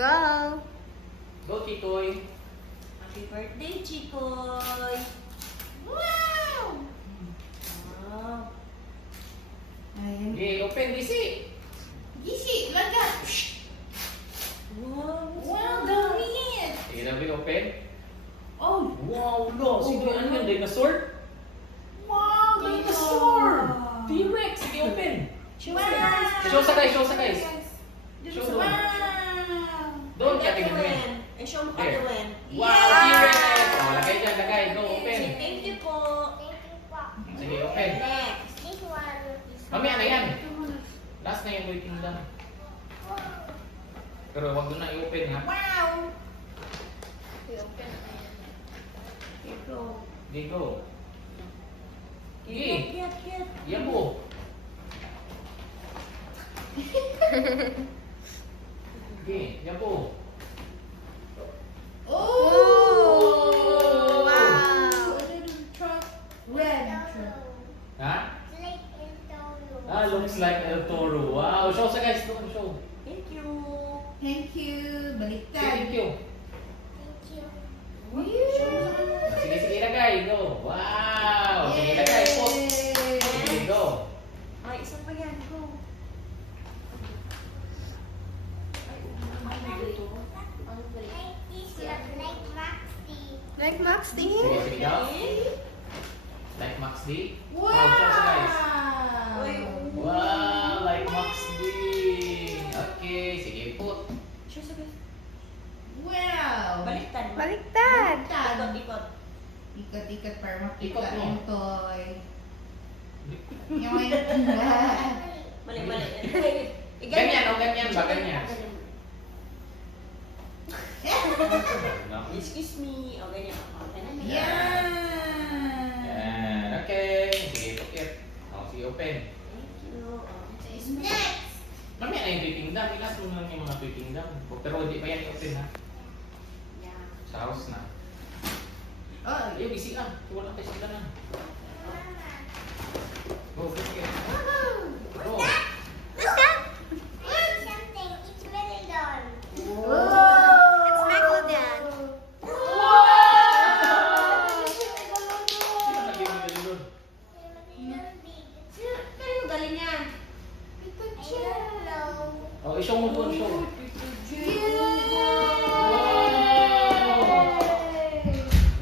Go! Go, Chikoy. Happy birthday, Chikoy! Wow! Wow! Ayan. Okay, open, Gisi. Gisi, lagat. Wow! Wow, gamit. Sige na, Bing, open. Oh, Wow, lo. Sige, ano yan, dinosaur? wow, Dinosaur! T-Rex, sige, open. Show Wow. us, guys! Show sa guys, show sa guys. Wow. Show. Doon, kaya tingnan mo. Eh, show mo Here. Katuwen. Wow, Yeah. T-Rex! Oh, lagay dyan, lagay. Go, open. Say thank you po. Sige, open. Next. Mamaya na yan. Last na yung waiting lang. Pero wag doon na i-open, ha? Wow. Here go. Sige, go. Sige. Get. Yan po. Sige, yan po. Oh. Wow. A little truck. Red truck. Ha? Ah, looks like El Toro. Wow, show sa guys. Doon, show. Thank you. Thank you. Say Baliktad. thank you. Sige, sige, lagay. Go. Wow. Sige, lagay. Post. Sige, go. Ay, isa pa yan. Go. Like Max D? Sige, sige, daw. Like Max D. Wow. Oh, show sa guys. Uy. Wow, like Max D. Okay, sige, put. Show sa guys. Wow. Baliktad. Baliktad! Ikot. Ikat-ikat para Ikot makita mo. yung toy. Yung Mali. Ganyan, o ganyan ba? Ganyan. Excuse me. O, ganyan. O, ganyan. Yan. Yan, okay. Sige, tukit. O, sige, open. Thank you. O, Mamaya na yung tweeting dam. Ilas mo lang yung mga tweeting dam. Pero hindi pa yan i-open, ha? yeah. Sa house na. Oh, Ayaw, isi lang. Wala tayo sila na. Go, tukit. Go. It's Megalodon! Sino nag-ibig doon? Kayo galing yan. Oh, i-show mo doon, show.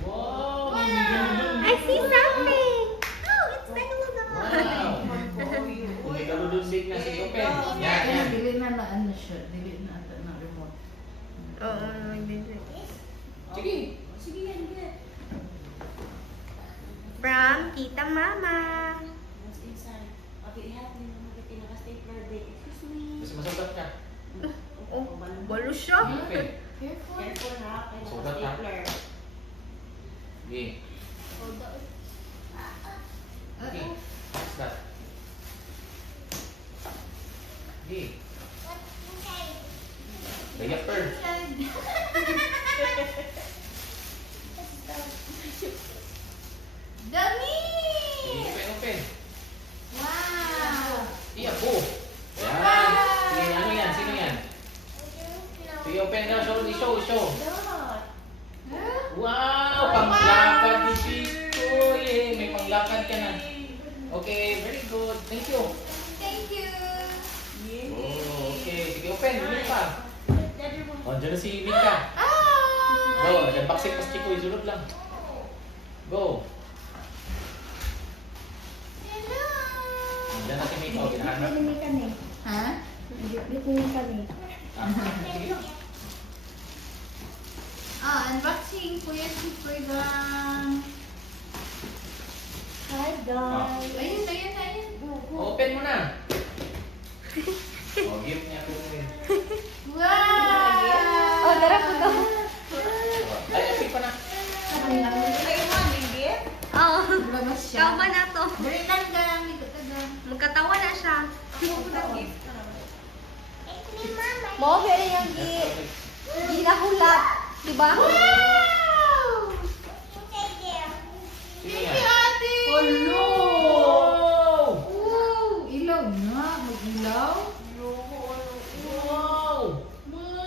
Wow! I see something! Oh, it's Megalodon! Wow! Hindi ka doon big na. Sige, open. Yan, yan. Dili na ano siya. Dili na ata na remote. Oo, mag-visit. Sige. Sige yan, get. From Tita Mama. What's inside? Okay, ihat niyo naman kita naka-stapler day. Excuse me. Mas masugat ka. Oh, balo siya. Open. Careful. Careful ha, kaya Sugat ha? naka-stapler. Sige. Sige. What's that? Sige. Diaper. Dami! Sige, open, open. Wow! Iya po. Yan. Sige, ano yan? Sino yan? Sige, open na. Show, show. Dot. Wow! Panglakad ni Chico. Eh, may panglakad ka na. Okay, very good. Thank you. Thank you! Oh, okay. Sige, open. Ulit pa. Daddy mo. Oh, dyan na si Mika. Ah! Go. Dyan baksik pas Chico. Isunod lang. Go. Hello! Dyan na si Mika. Oh, ginahanap. Ha? Ah, sige lang. Ah, unboxing Kuya Chicoy-gang. Hi, guys. Ayun. Open mo na. Oh, gift niya po. Wow! Oh, tara po to. Ay, open pa na. Ay, mo, bigit? Oo. Labas siya. Ikaw ba na to? Dali lang dami ka taga. Magkatawa na siya. Ako ko na gift. Mo, pero yung ginahulat. Diba? Wow! Sino Thank yan? you, ate! Hello! Wow! Ilaw na. Mag-ilaw. Wow! Wow!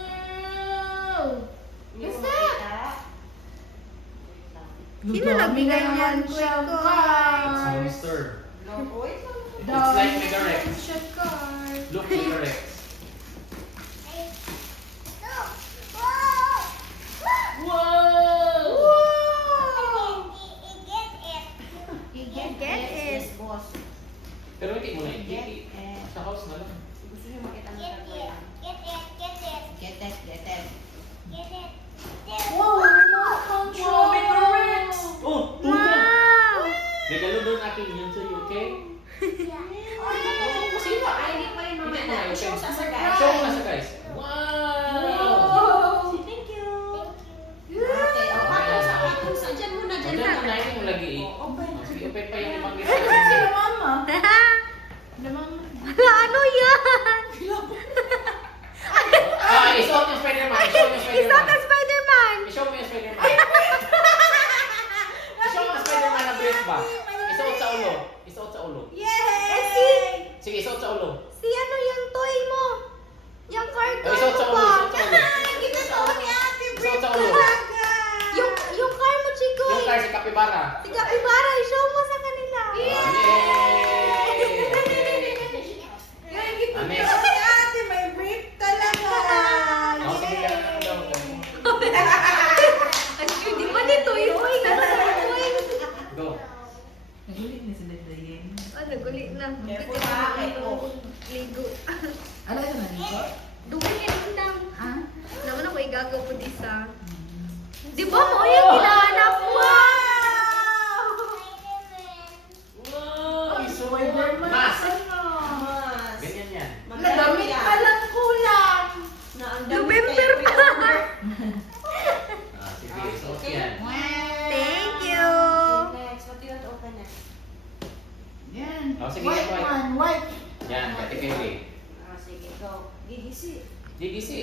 Sino nagbigay niyan, siya Kuya Koy? cards. Monster. No, wait lang. It's like Mega Rex. Siya cards. Look, Mega Rex. Wow! Get it. Yes, boss. Pero hindi mo na Get i- it. sa house na lang. Gusto niyo makita ng tatlo lang. Get it, get it. Wow, remote control. Mega Rex! Oh, tuna! Wow! Regalo doon akin yun sa'yo, okay? Masira. Ay, hindi pa yun Hindi mamaya. mo na, Show okay? sa sa guys. Show mo na sa guys. Wow! Wow. Thank you. Okay, o patong sa dyan muna, dyan Diyan na. na yun yung lagi eh. Open. Oh, sige, open pa yung ibang Sila gisa. mama. Sila mama. Ano yan? Ah, isuot yung Spider-Man. Isuot yung Isang Spider-Man. ka Spider-Man! Isuot mo yung Spider-Man. Isuot mo ang Spider-Man na brief ba? Isuot sa ulo. Isuot sa ulo. Yay! Sige, isuot sa ulo. Si ano yung toy mo? Yung Oh, cartoon isuot sa mo ulo. ba? Isuot sa ulo. Ginagawa ni Ate Isuot Brit sa ulo. talaga. Yung car mo, Chikoy! Yung car si Capybara. Si Capybara, i-show mo sa kanila. Yay! Ay, ginagawa Amis. ni Ate, may Brit talaga. Oh, sige, kaya na daw. Ano yun? Di ba nito yun? Uy, Go. ano, guli na. Careful ha, kay O. Ligo. Ano yun nandito? Dumihin lang. Ah? Naman ako igagaw po isa. Di ba mo yung hinahanap mo? Wow! Spider-Man. Mas. Mas. Ganyan yan. Nagamit ka lang kulang. Na ang November kayo pa. pre-order. Ah, sige, isuot yan. Thank you. Okay, next. What do you want to open next? Yan. Oh, sige, White white. one, white. Yan, Kati Kelly. Ah, sige, go. Gigisi. Gigisi.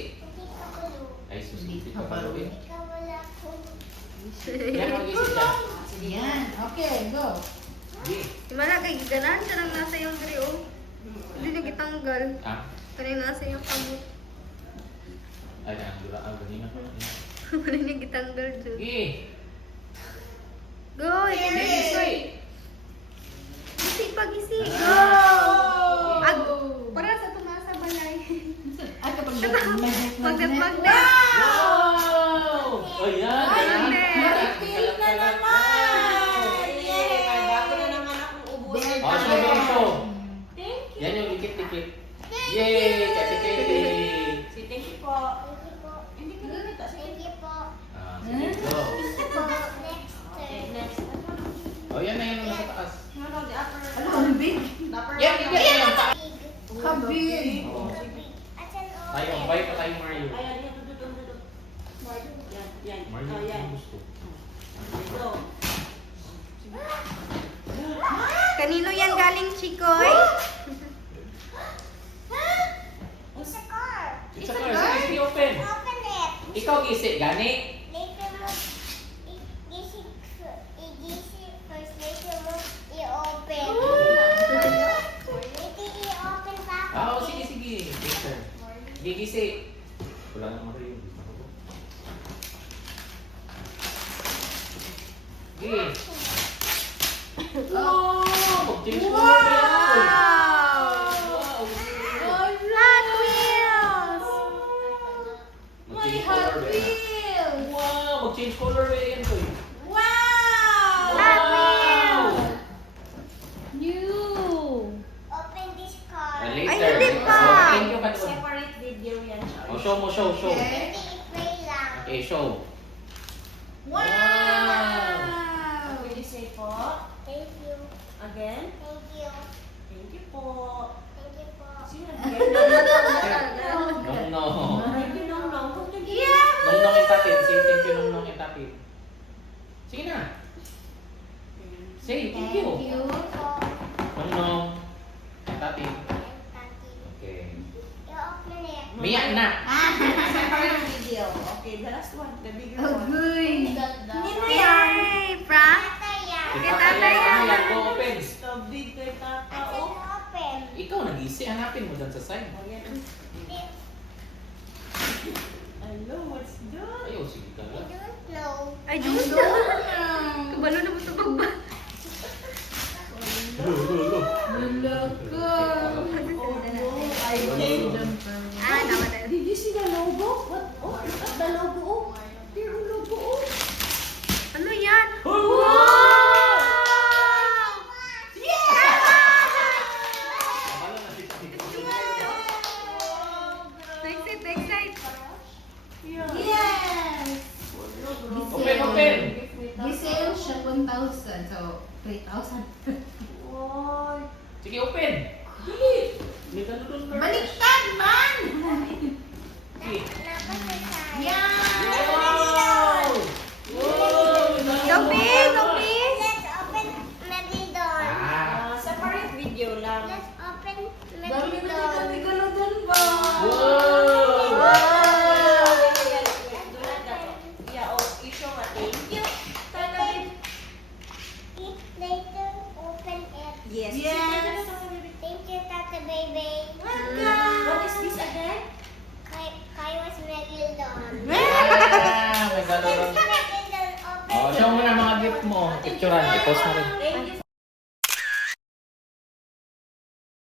Ay, susunod ka pa rin. Gigisi. Yan, mag-gisi siya. Ah, sige. Yan. Okay, go. Sige. Di ba na kay ganahan siya lang nasa yung drio. Hindi na kitanggal. Ah, Kanina nasa yung kamot. ay, ang dura. Ah, ganina pa. Kanina niya gitanggal dyan. Sige. Go! Gigisi. Gisi pa, gisi. Go! Ag, para sa tumasa balay. Ay, kapag magnet. Magnet. Wow! Oh, yan. Magnet. Na-refill na naman. Yay! May bago na naman akong ubusin. Oh, show mo, show. Thank you. Yan yung likit-likit. Yay! Kati Kelly. Si thank you po. Hindi ko nakita. Sige. Ah, sige, go. Okay, next. Oh, yan na yung nasa taas. Ano, the upper. Ano, ang big? The upper Yan, one. yan, yan. Kabig. Oo. Tayo, buy pa tayo Mario. Ayan, yan, dudut. Yan, yan. Mario, Oh, yan. yung gusto. Go. Kanino yan galing, Chikoy? It's a car. Sige, open. Ikaw, gisi. Gani. Ah, oh, sige, sige. Later. Gigisi. Wala na Mario. Sige. Wow! Mag-change color pa yan. Wow! Wow! Hot Wheels! My Mag-change Hot color ba yan? Wheels. Wow! Mag-change color ba yan to? Wow! Hot Wheels! New. Ah, later. Ay, hindi pa. Oh, thank you ka doon. Separate video yan siya. Oh, show mo, show, show. Okay. Okay, show. Wow! What will you say po? Again? Thank you po. Sino nagbigay? Nong no. Thank you, Nong Nong. Thank you. Nong nong itapin. Say thank you, nong nong itapin. Sige na. Say thank you. Nong nong itapin. Okay. Miyak na. Separate video. Okay, the last one. The bigger one. Agoy. Yay! Prank? Kita tayo. Yan, go open. Stop big kay tata. Oh. Ikaw nag-isi. Hanapin mo dyan sa side. Ayan. Hello, what's that? Ayaw, sige ka lang. I don't know. logo? What? Oh, look at the logo. Oh, there ang logo. Oh. Ano yan? Wow! Abala na si Tati. Excited, excited. Yes! Open, open! Giselle siya 1,000. So, 3,000. Oy. Sige, open! Dali! May tanong doon. Baliktad man! Sige. Yan! Wow! Wow! Sophie, Sophie. Let's open Megalodon. Ah! Separate video lang. Let's open Dami na Megalodon. dito Megalodon ba? Wow! Yeah, oh, issue nga. Thank you. Eat later, open it. Yes. Yes. Thank you, Tata Baby. What is this again? Kaiwas Megalodon. Ah! May gano'n. Megalodon, open Oh, show mo na mga gift mo. Picturean. I-post na rin. Thank you